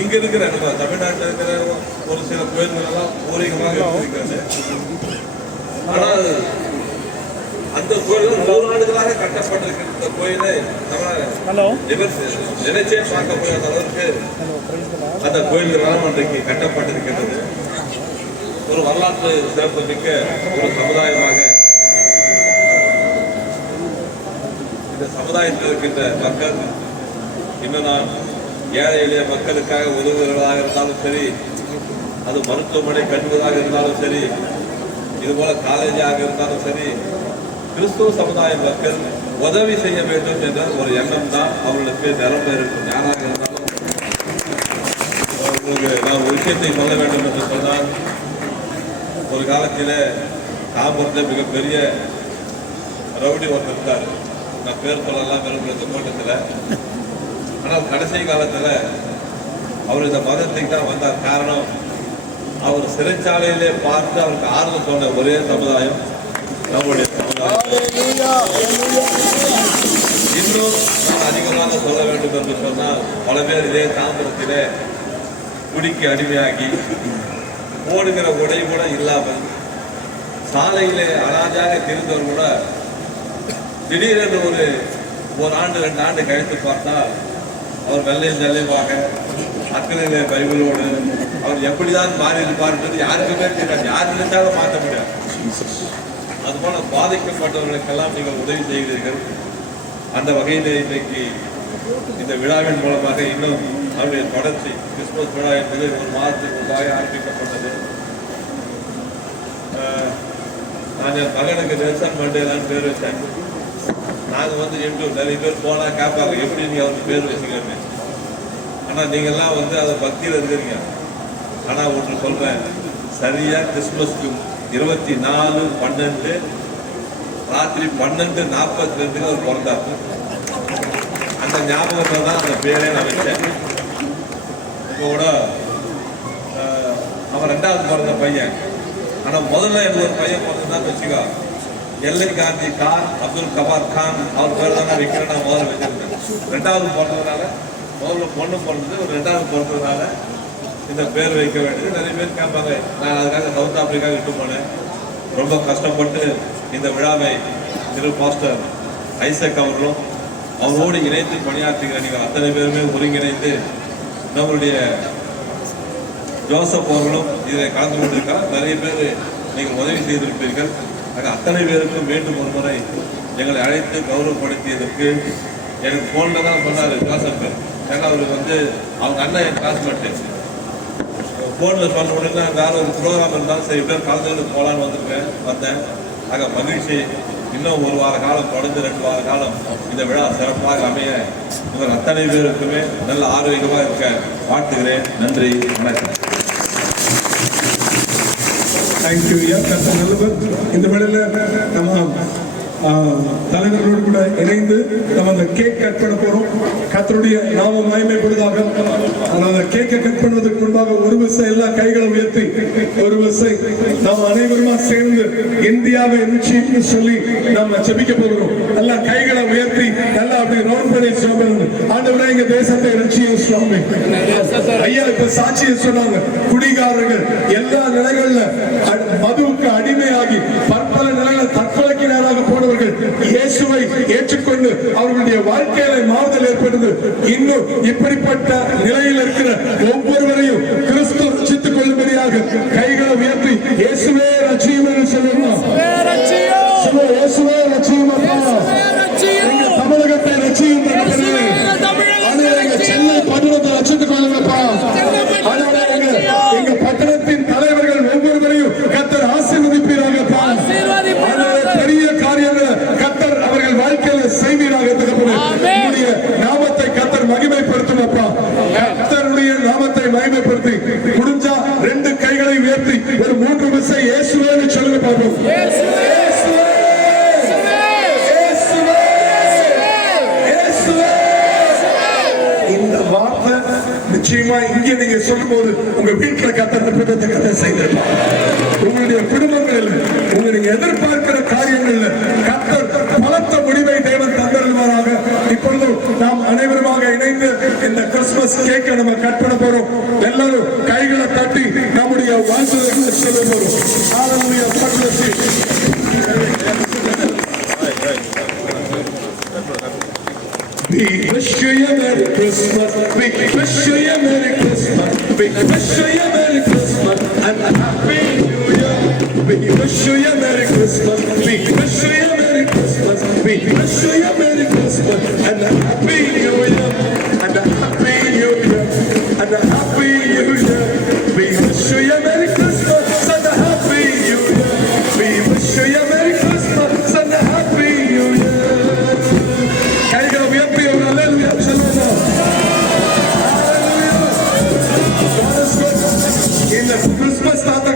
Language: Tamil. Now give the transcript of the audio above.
இங்க இருக்கிற நம்ம தமிழ்நாட்டில் இருக்கிற ஒரு சில கோயில்கள் எல்லாம் பூர்வீகமாக இருக்கிறது. ஆனால் அந்த கோயில்கள் 100 ஆண்டுகளாக கட்டப்பட்டிருக்கிற இந்த கோயிலை நம்ம நினைச்சே பார்க்க முடியாத அளவுக்கு அந்த கோயில்கள் அன்றைக்கு கட்டப்பட்டிருக்கிறது. ஒரு வரலாற்று சிறப்பு மிக்க ஒரு சமுதாயமாக இந்த சமுதாயத்தில் இருக்கின்ற மக்கள் இன்னும் நான் ஏழை எளிய மக்களுக்காக உதவுகிறதாக இருந்தாலும் சரி, அது மருத்துவமனை கட்டுவதாக இருந்தாலும் சரி, இதுபோல காலேஜாக இருந்தாலும் சரி, கிறிஸ்துவ சமுதாய மக்கள் உதவி செய்ய வேண்டும் என்ற ஒரு எண்ணம் தான் அவர்களுக்கு நிரம்ப இருக்கும். யாராக இருந்தாலும் உங்களுக்கு நான் ஒரு விஷயத்தை சொல்ல வேண்டும் என்று சொன்னால், ஒரு காலத்தில் தாம்பரத்தில் மிகப்பெரிய ரவுடி ஒருத்தர் இருந்தார். நான் பேர் சொல்லலாம் விரும்புகிற இந்த கூட்டத்தில். ஆனால் கடைசி காலத்தில் அவர் இந்த மதத்துக்கு தான் வந்தார். காரணம், அவர் சிறைச்சாலையிலே பார்த்து அவருக்கு ஆறுதல் சொன்ன ஒரே சமுதாயம் நம்முடைய சமுதாயம். இன்னும் நான் அதிகமாக சொல்ல வேண்டும் என்று சொன்னால், பல பேர் இதே தாம்பரத்திலே குடிக்கு அடிமையாகி ஓடுகிற உடை கூட இல்லாமல் சாலையிலே அனாஜாக தெரிந்தவர் கூட திடீரென்று ஒரு ஆண்டு 2 ஆண்டு கழித்து பார்த்தால் அவர் வெள்ளையும் ஜல்லையுமாக அக்கறையிலே பைபிளோடு அவர் எப்படிதான் மாறி இருப்பார்ன்றது யாருக்குமே தெரியாது. யார் நினைச்சாலும் மாற்ற முடியாது. அதுபோல பாதிக்கப்பட்டவர்களுக்கெல்லாம் நீங்கள் உதவி செய்கிறீர்கள். அந்த வகையில் இன்றைக்கு இந்த விழாவின் மூலமாக இன்னும் அவருடைய தொடர்ச்சி கிறிஸ்துமஸ் விழா என்பது 1 மாதத்துக்கு முன்பாக ஆரம்பிக்கப்பட்டது. நான் என் மகனுக்கு நெல்சன் மண்டேலான்னு பேர் வச்சேன். நாங்கள் இன்னும் நிறைய பேர் போனால் கேட்பாங்க, எப்படி நீங்கள் அவருக்கு பேர் வச்சுக்கன்னு. ஆனால் நீங்கள்லாம் அதை பக்தியில் இருக்கிறீங்க. ஆனால் ஒன்று சொல்கிறேன், சரியாக கிறிஸ்துமஸ்க்கு 24/12 ராத்திரி 12:42 அவர் பிறந்தார். அந்த ஞாபகத்தில் தான் அந்த பேரே நான் வச்சேன். இப்போ கூட அவன் 2வது பிறந்த பையன். ஆனால் முதல்ல எனக்கு ஒரு பையன் பிறந்ததுதான் வச்சுக்கோ, எல்லை காந்தி கான் அப்துல் கபார் கான் அவர் பேர் தான் நான் வைக்கிறேன். நான் முதல்ல வச்சிருந்தேன். 2வது பிறந்ததுனால, முதல்ல பொண்ணு பிறந்தது, ஒரு 2வது பிறந்ததுனால இந்த பேர் வைக்க வேண்டியது. நிறைய பேர் கேட்பாங்க. நான் அதுக்காக சவுத் ஆப்பிரிக்கா விட்டு போனேன். ரொம்ப கஷ்டப்பட்டு இந்த விழாவை திரு பாஸ்டர் ஐசக் அவர்களும் அவரோடு இணைந்து பணியாற்றுகிற நீங்கள் அத்தனை பேருமே ஒருங்கிணைந்து நம்மளுடைய ஜோசப் அவர்களும் இதில் கலந்து கொண்டிருக்கார். நிறைய பேர் நீங்கள் உதவி செய்திருப்பீர்கள். அத்தனை பேருக்கும் மீண்டும் ஒரு முறை எங்களை அழைத்து கௌரவப்படுத்தியதற்கு எனக்கு ஃபோனில் தான் சொன்னார் ஜோசப். ஏன்னா அவர் அவங்க அண்ணன் என் கிளாஸ்மேட்டு. ஃபோனில் சொன்ன உடனே வேற ஒரு ப்ரோக்ராம் இருந்தாலும் சரி பேர் கலந்து போகலான்னு வந்தேன். மகிழ்ச்சி. இன்னும் 1 வார காலம் தொடர்ந்து 2 வார காலம் இந்த விழா சிறப்பாக அமைய உங்கள் அத்தனை பேருக்குமே நல்ல ஆரோக்கியமாக இருக்க வாழ்த்துகிறேன். நன்றி, வணக்கம். தேங்க்யூ. நல்லவர். இந்த வேளையில் நம்ம தலைவர்களோடு கூட இணைந்து நம்ம அந்த கேக் கட் பண்ண போறோம். கர்த்தருடைய நாம மகிமைப்படுவதாக. அந்த கேக்கை கட் பண்ணுவதற்கு முன்பாக ஒரு விசை எல்லா கைகளை உயர்த்தி ஒரு விசை நாம் அனைவருமா சேர்ந்து இந்தியாவை ருச்சின்னு சொல்லி நம்ம ஜெபிக்க போகிறோம். எல்லா கைகளை உயர்த்தி நல்லா அப்படி ரவுண்ட் பண்ணி சொல்லுங்க. ஆண்டவரே, எங்க தேசத்தை ருச்சியும் சுவாமி. ஐயா இப்ப சாட்சியை சொன்னாங்க. குடிகாரர்கள் எல்லா நிலைகள்ல மதுவுக்கு அடிமையாகி பற்பல நிலைகள் தற்கொலைக்கு நேராக போனவர்கள் இயேசுவை ஏற்றுக்கொண்டு அவர்களுடைய வாழ்க்கையில மாறுதல் ஏற்படுது. இன்னும் இப்படிப்பட்ட நிலையில் இருக்கிற ஒவ்வொருவரையும் கிறிஸ்து ரட்சித்துக் கொள்ளும்படியாக கைகளை உயர்த்தி இயேசுவே ரட்சியும் என்று சொல்லணும். இயேசுவே ரட்சியும். தமிழகத்தை ரட்சியும். சென்னை பட்டணத்தை ரட்சித்துக் கொள்ளுங்கப்பா. எங்க பட்டணத்தின் தலைவர்கள் ஒவ்வொருவரையும் கர்த்தர் ஆசீர்வதிப்பீராகப்பா. பெரிய காரியங்களை கர்த்தர் அவர்கள் வாழ்க்கையில செய்வீராக. உங்களுடைய நாமத்தை கர்த்தர் மகிமைப்படுத்துவப்பா. கர்த்தருடைய நாமத்தை மகிமைப்படுத்தி முடிஞ்சா 2 கைகளை உயர்த்தி ஒரு 3 விசை இயேசுவேன்னு சொல்லுங்க பார்ப்போம். இந்த வார்த்தை நிச்சயமா இங்கே நீங்க சொல்லும் போது உங்க வீட்டுல கத்த செய்திருப்பார். உங்களுடைய குடும்பங்களில் நீங்க எதிர்பார்க்கிற காரியங்கள்ல கர்த்தர் பலத்த முடிவை தேவன் தந்தருவாராக. இப்பொழுது நாம் அனைவருமாக இணைந்து இந்த கிறிஸ்துமஸ் கிறிஸ்துமஸ் கேக்கை நம்ம கட் பண்ண போறோம். எல்லாரும் கைகளை தட்டி நம்முடைய வாழ்த்துக்களை சொல்ல போறோம். Hallelujah. God bless you. We wish you a Merry Christmas. We wish you a Merry Christmas. We wish you a Merry Christmas and a Happy New Year. We wish you a Merry Christmas. We wish you a Merry Christmas. We wish you a Merry Christmas and a Happy New Year. And a Happy New Year. And a Happy New Year. We wish you a Merry Christmas and a Happy New Year. We wish you a Merry Christmas and a Happy New Year. கைகளை உயர்த்தி ஒரு அல்லேலூயா சொல்லுவோம். Hallelujah. God is good. இந்த கிறிஸ்துமஸ் தாத்தா